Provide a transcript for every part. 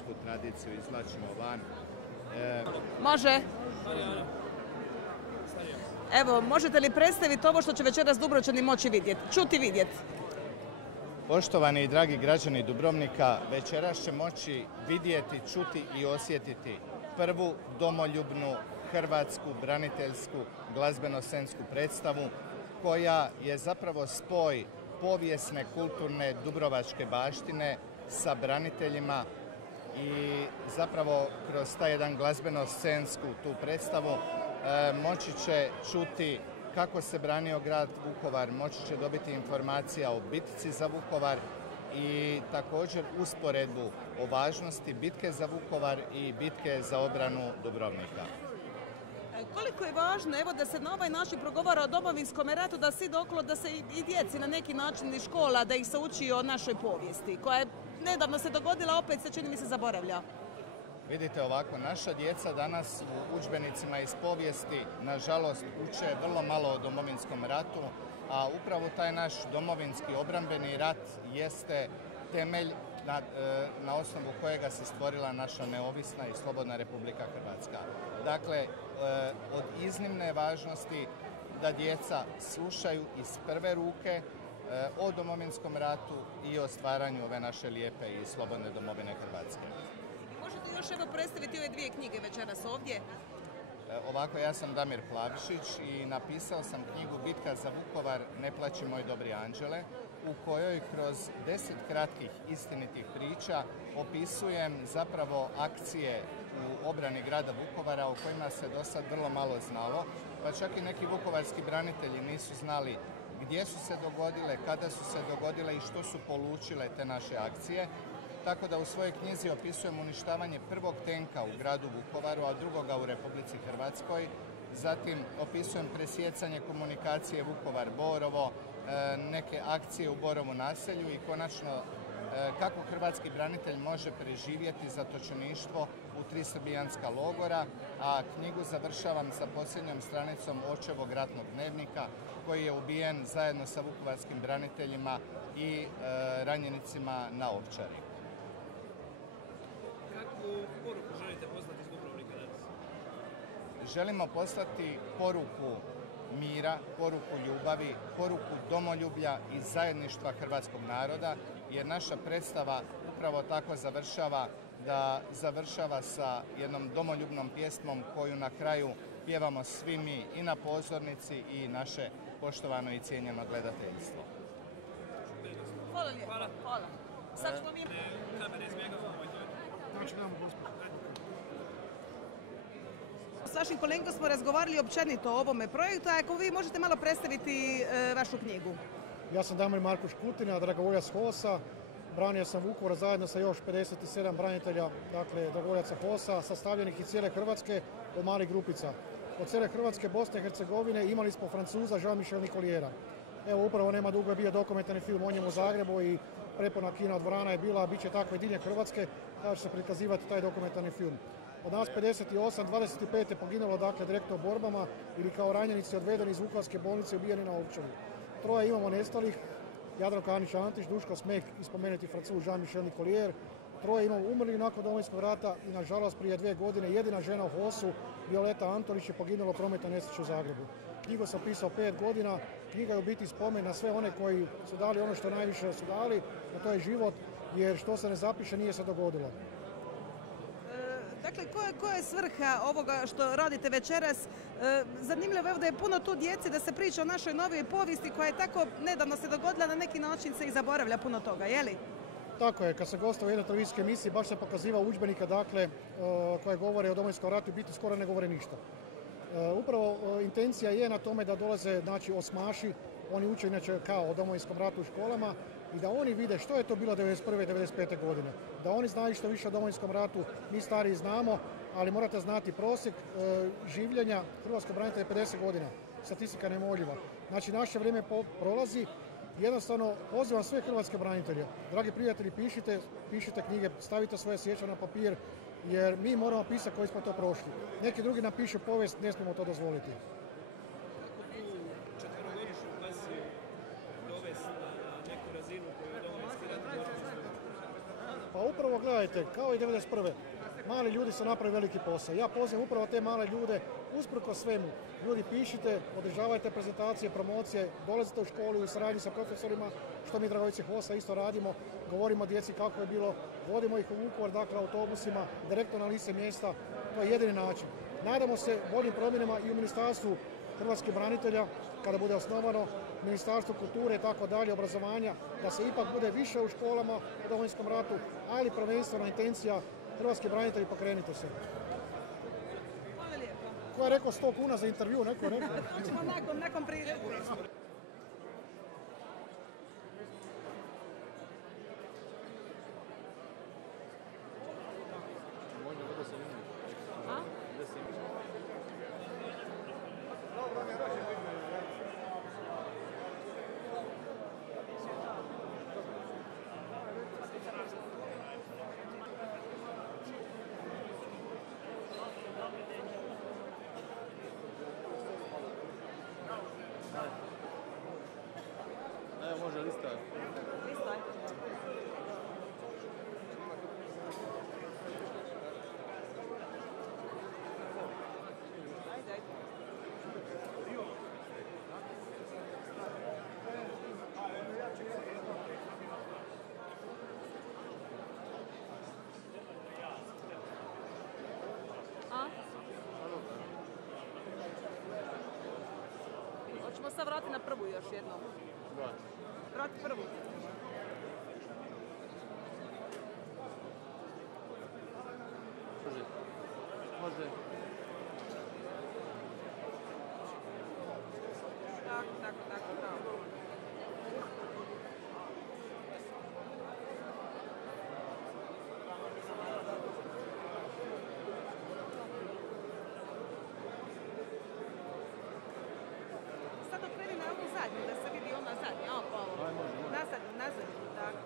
romsku tradiciju izvlačimo van. Može. Evo, možete li predstaviti ovo što će večeras Dubrovčani moći vidjeti, čuti vidjeti? Poštovani i dragi građani Dubrovnika, večeras će moći vidjeti, čuti i osjetiti prvu domoljubnu hrvatsku braniteljsku glazbeno-scensku predstavu koja je zapravo spoj povijesne, kulturne, dubrovačke baštine sa braniteljima i zapravo kroz taj jedan glazbeno-scensku tu predstavu moći će čuti kako se branio grad Vukovar, moći će dobiti informacija o bitci za Vukovar i također usporedbu o važnosti bitke za Vukovar i bitke za obranu Dubrovnika. Koliko je važno evo, da se na ovaj način progovara o Domovinskom ratu, da se ide okolo, da se i djeci na neki način iz škola, da ih se uči o našoj povijesti, koja je nedavno se dogodila, opet se čini mi se zaboravlja. Vidite ovako, naša djeca danas u udžbenicima iz povijesti nažalost uče vrlo malo o Domovinskom ratu, a upravo taj naš domovinski obrambeni rat jeste temelj na osnovu kojega se stvorila naša neovisna i slobodna Republika Hrvatska. Dakle, od iznimne važnosti da djeca slušaju iz prve ruke o Domovinskom ratu i o stvaranju ove naše lijepe i slobodne domovine Hrvatske. Možete još evo predstaviti ove dvije knjige večeras ovdje? Ovako, ja sam Damir Plavišić i napisao sam knjigu Bitka za Vukovar, ne plaći moj dobri anđele, u kojoj kroz 10 kratkih istinitih priča opisujem zapravo akcije u obrani grada Vukovara o kojima se do sad vrlo malo znalo, pa čak i neki vukovarski branitelji nisu znali gdje su se dogodile, kada su se dogodile i što su polučile te naše akcije. Tako da u svojoj knjizi opisujem uništavanje prvog tenka u gradu Vukovaru, a drugoga u Republici Hrvatskoj. Zatim opisujem presjecanje komunikacije Vukovar-Borovo, neke akcije u Borovu naselju i konačno kako hrvatski branitelj može preživjeti zatočeništvo u 3 srbijanska logora, a knjigu završavam sa posljednjom stranicom očevog ratnog dnevnika koji je ubijen zajedno sa vukovarskim braniteljima i ranjenicima na Ovčari. Kakvu poruku želite poslati iz Dubrovnika danas? Želimo poslati poruku mira, poruku ljubavi, poruku domoljublja i zajedništva hrvatskog naroda, jer naša predstava upravo tako završava sa jednom domoljubnom pjesmom koju na kraju pjevamo svi mi i na pozornici i naše poštovano i cijenjeno gledateljstvo. Hvala lijepo. Hvala. Sad ćemo mi... S vašim kolegom smo razgovarali općenito o ovome projektu, a ako vi možete malo predstaviti vašu knjigu. Ja sam Damir Markoš Kutina, dragovoljac HOS-a. Branio sam Vukovar zajedno sa još 57 branitelja, dakle dragovoljaca HOS-a, sastavljenih iz cijele Hrvatske od malih grupica. Od cijele Hrvatske, Bosne i Hercegovine imali smo Francuza Jean-Michel Nicoliera. Evo, upravo nema dugo je bio dokumentarni film o njemu u Zagrebu i prepuna kino dvorana je bila, bit će tako i diljem Hrvatske, kada će se prikazivati taj dokumentarni film. Od nas 58, 25 je poginulo dakle direktno u borbama ili kao ranjenici odvedeni iz Vukovarske bolnice i ubijeni na Ovčari. 3 imamo nestalih, Jadranka Anić-Antić, Duško Smek i spomenuti Francuz Jean-Michel Nicolier. 3 imamo umrli nakon Domovinskog rata i nažalost prije 2 godine jedina žena u HOS-u, Violeta Antolić, je poginula u prometnoj nesreći u Zagrebu. Knjigu sam pisao 5 godina, knjiga je u biti spomen na sve one koji su dali ono što najviše su dali, a to je život, jer što se ne zapiše nije se dogodilo. Dakle, koja je svrha ovoga što radite večeras? Zanimljivo je da je puno tu djeci, da se priča o našoj novoj povijesti koja je tako nedavno se dogodila, na neki način se i zaboravlja puno toga, je li? Tako je, kad se gostuje u jednoj televizijskoj emisiji, baš se pokaziva udžbenika, dakle, koje govore o Domovinskom ratu i biti skoro ne govore ništa. Upravo intencija je na tome da dolaze, znači, osmaši, oni uče inače kao o Domovinskom ratu u školama i da oni vide što je to bilo 1991. i 1995. godine. Da oni znaju što više o Domovinskom ratu, mi stariji znamo, ali morate znati prosjek življenja hrvatskog branitelja je 50 godina. Statistika neumoljiva. Znači, naše vrijeme prolazi. Jednostavno, pozivam sve hrvatske branitelje. Dragi prijatelji, pišite knjige, stavite svoje sjećanje na papir, jer mi moramo pisati koji smo to prošli. Neki drugi napišu povijest, ne smijemo to dozvoliti. Pa upravo gledajte, kao i 1991. Mali ljudi su napravili veliki posao. Ja pozivam upravo te male ljude, usprkos svemu. Ljudi pišite, održavajte prezentacije, promocije, dolazite u školu u saradnji sa profesorima, što mi Dragovice HOS-a isto radimo, govorimo djeci kako je bilo, vodimo ih u Vukovar, dakle autobusima, direktno na lice mjesta, to je jedini način. Nadamo se boljim promjenama i u Ministarstvu hrvatskih branitelja, kada bude osnovano, Ministarstvo kulture i tako dalje, obrazovanja, da se ipak bude više u školama u Domovinskom ratu, ali prvenstveno intencija hrvatski branitelji, pokrenite se. Hvala lijepo. Ko je rekao 100 kuna za intervju, neko je rekao. To ćemo nakon prije. Može lista. Listaj. Ajde, ajde. A? Hoćemo sad vratiti na prvu još jednom. Vrati prvu. Može. Tako, bravo. Sad okreni na ovu zadnju, da se vidi ona zadnja, ovo. Nazad, tako.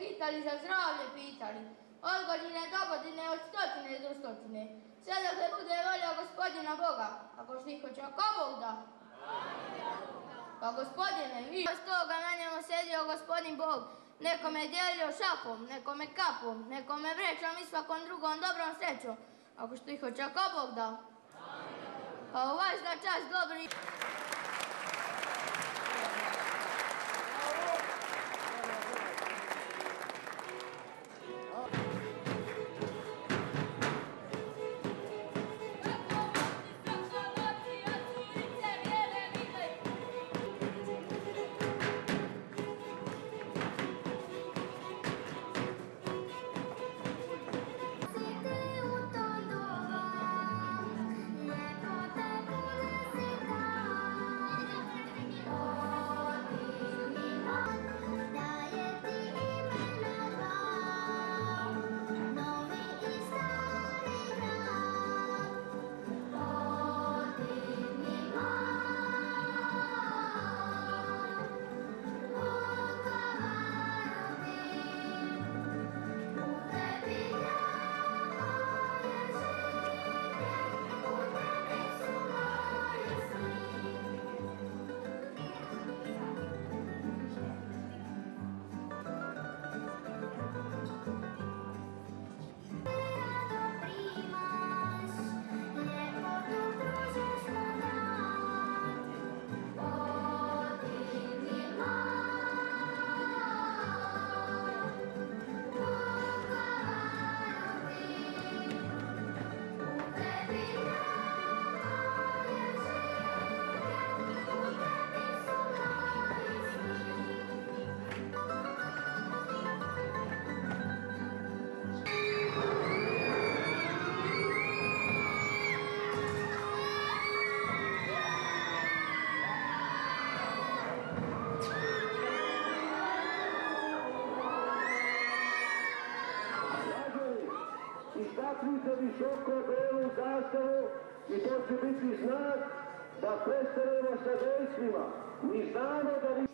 Hitali za zdravlje pitali, od godine do godine, od stotine do stotine, sve dok ne bude volja gospodina Boga, ako što ih hoće, ako Bog da. Pa gospodine, vi s toga na njemu sjedio gospodin Bog, nekome dijelio šakom, nekome kapom, nekome vrećom i svakom drugom dobrom srećom, ako što ih hoće, ako Bog da. Pa u vaš da čas dobri... svi za visoko belu zastavu i to će biti znak da prestanemo sa dejstvima. Mi znamo da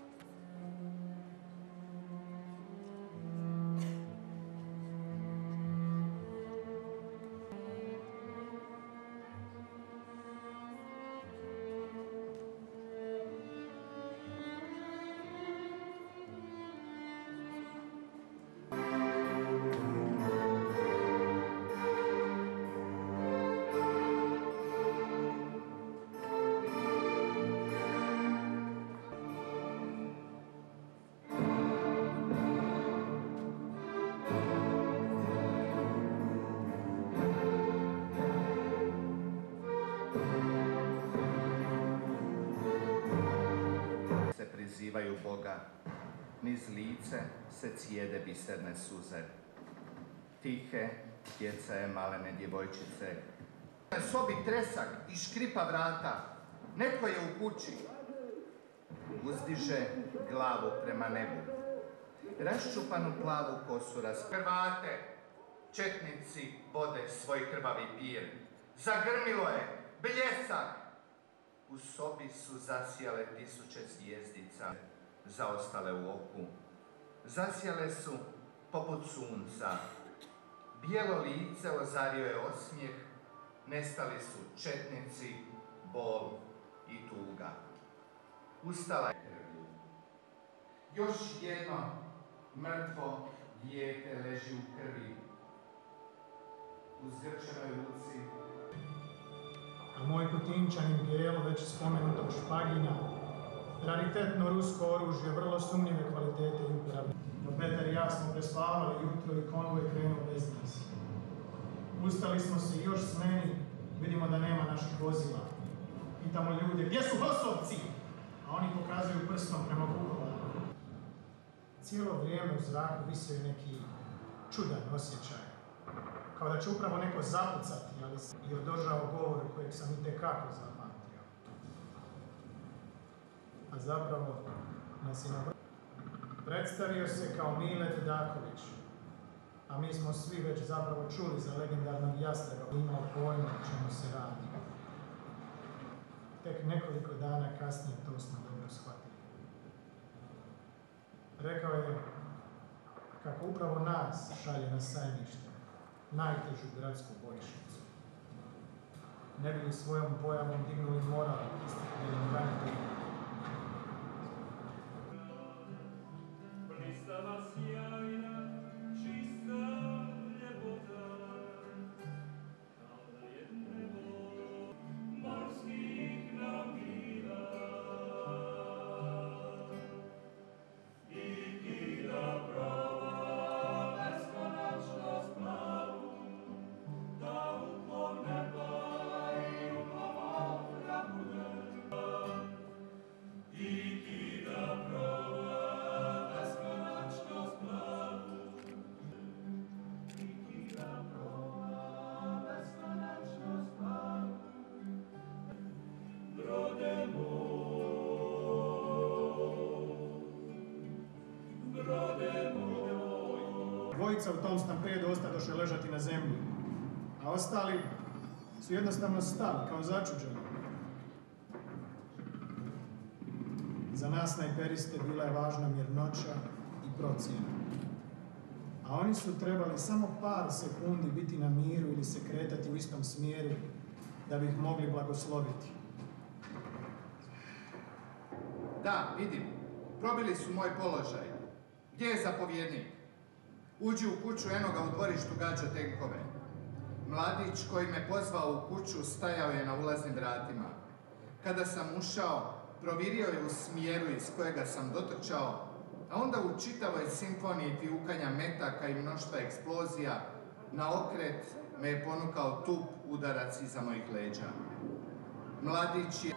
prizivaju Boga, niz lice se cijede biserne suze. Tihe, djecaje malene djevojčice. Na sobi tresak i škripa vrata. Netko je u kući. Uzdiže glavu prema nebu. Raščupanu plavu kosu Hrvate, četnici vode svoj krvavi pir. Zagrmilo je, bljesak. U sobi su zasjale tisuće zvijezdica, zaostale u oku. Zasjale su poput sunca. Bijelo lice ozario je osmijeh, nestali su četnici, bol i tuga. Ustala je krvlju. Još jedno mrtvo dijete leži u krvi. U zgrčenoj ruci. A moj kutinčanin bijelo, već spomenutog špagina, raritetno rusko oružje, vrlo sumnjive kvalitete i uporabe. No Petar i ja smo prespavali jutro i konvoj krenuo bez nas. Ustali smo se još s meni, vidimo da nema naših vozila. Pitamo ljude, gdje su HOS-ovci? A oni pokazuju prstom prema Vukovaru. Cijelo vrijeme u zraku visio neki čudan osjećaj. Kao da će upravo neko zapucati, ali sam i održao govor kojeg sam itekako zapamtio. A zapravo nas je predstavio se kao Milet Daković, a mi smo svi već zapravo čuli za legendarnog Jastreba, imao pojma o čemu se radi. Tek nekoliko dana kasnije to smo dobro shvatili. Rekao je kako upravo nas šalje na Sajmište, najtežu gradsku bojišnicu. Ne bi li svojom pojavom dignuli moral istrpljenim braniteljima. Dvojica u tom stampedu ostadoše ležati na zemlji, a ostali su jednostavno stali kao začuđeni. Za nas snajperiste bila je važna mirnoća i procjena. A oni su trebali samo par sekundi biti na miru ili se kretati u istom smjeru da bi ih mogli blagosloviti. Da, vidim. Probili su moj položaj. Gdje je zapovjednik? Uđi u kuću, eno ga u dvorištu gađa tenkove. Mladić koji me pozvao u kuću stajao je na ulaznim vratima. Kada sam ušao, provirio je u smjeru iz kojega sam dotrčao, a onda u čitavoj simfoniji fijukanja metaka i mnoštva eksplozija, na okret me je ponukao tup udarac iza mojih leđa. Mladić je...